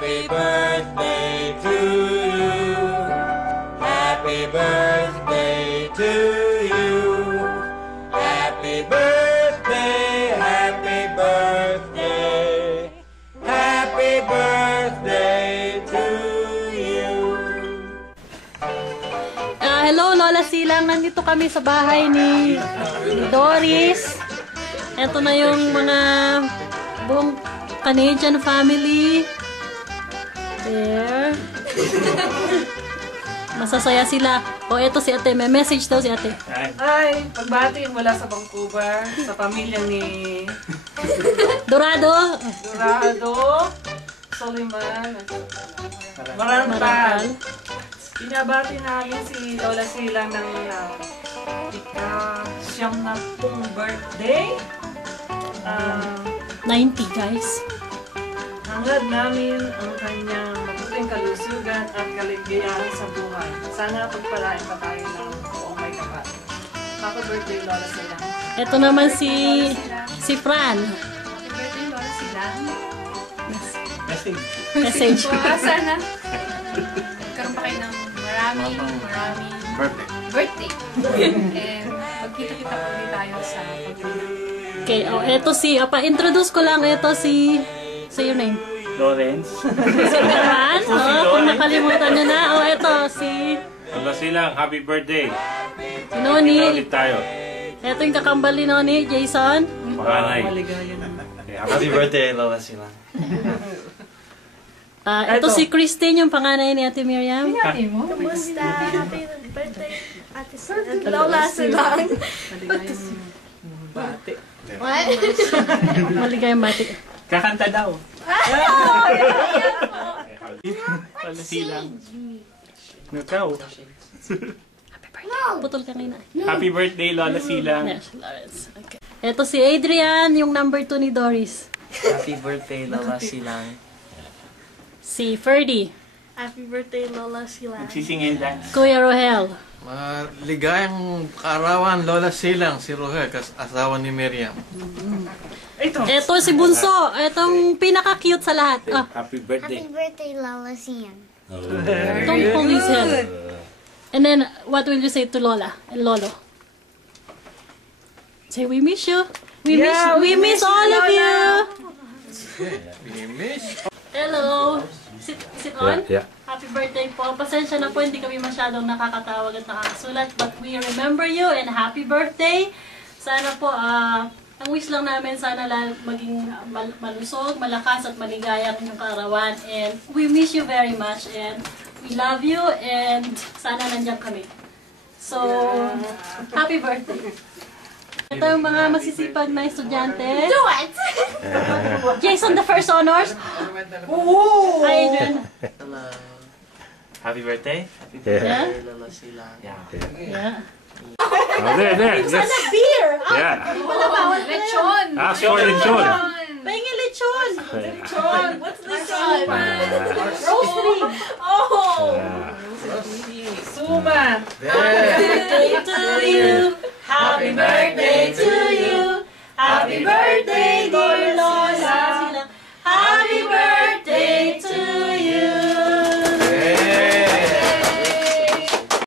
Happy birthday to you. Happy birthday to you. Happy birthday, happy birthday. Happy birthday to you. Hello Lola Silang, nandito kami sa bahay ni Doris. Ito na yung mga buong Canadian family. There. Masasaya sila. O, eto si ate. May message daw si ate. Hi! Pagbati mula sa Vancouver, sa pamilya ni Dorado. Soliman, Marantal. Binabati namin si Lola Silang ng ika-siyam na pong birthday. 90 guys. Hangad namin ang kanyang mabuting kalusugan at kaligayahan sa buhay. Sana pagpalain pa tayo ng buong may kapal. Happy birthday, Lola Silang. Ito naman si Fran. Happy birthday, Lola Silang. Message. Sana magkaroon pa kayo ng maraming birthday. And magkita-kita po ulit tayo sa pag-ibig. Okay, eto si, pa-introduce ko lang, eto si, say your name. Lawrence. Si Fran. Kung nakalimutan nyo na. Eto si Lola Silang, happy birthday. Noni. Ulit tayo. Eto yung kakambal ni Noni, Jason. Panganay. Maligaya naman. Happy birthday, Lola Silang. Ito si Christine, yung panganay ni Ate Miriam. Kumusta? Happy birthday, Ate Lola Silang. Bati. What? Maligayang bati. Kakanta daw. Lola Silang. Ikaw. Putol ka ngayon. Happy birthday, Lola Silang. Yes, Lawrence. Okay. Ito si Adrian, yung number 2 ni Doris. Happy birthday, Lola Silang. Si Ferdy. Happy birthday, Lola Silang. Sisingin dance. Kuya Rohel. Maligayang kaarawan, Lola Silang, si Rohel, asawa ni Miriam. Ito si Bunso. Itong pinaka-cute sa lahat. Happy birthday. Happy birthday, Lola Sian. Don't pull his head. And then, what will you say to Lola and Lolo? Say, we miss you. We miss all of you. We miss. Hello. Sit on. Yeah. Happy birthday po. Pasensya na po, hindi kami masyadong nakakatawag at nakakasulat. But we remember you and happy birthday. Sana po, ang wish lang namin, sana maging malusog, malakas at maligaya ang inyong kaarawan. And we miss you very much. And we love you. And sana nandiyan kami. So, happy birthday. Ito yung mga masisipag na estudyante. Do it! Jason, the first honors. Hi, Adrian. Hello. Happy birthday. Yeah? Lola Silang. Yeah. Oh, there. Yes. Beer! Yeah. Lechon! Ask for lechon. Pahingi lechon. What's lechon? Roast beef. Oh! Suman! Birthday to you. Happy birthday to you. Happy birthday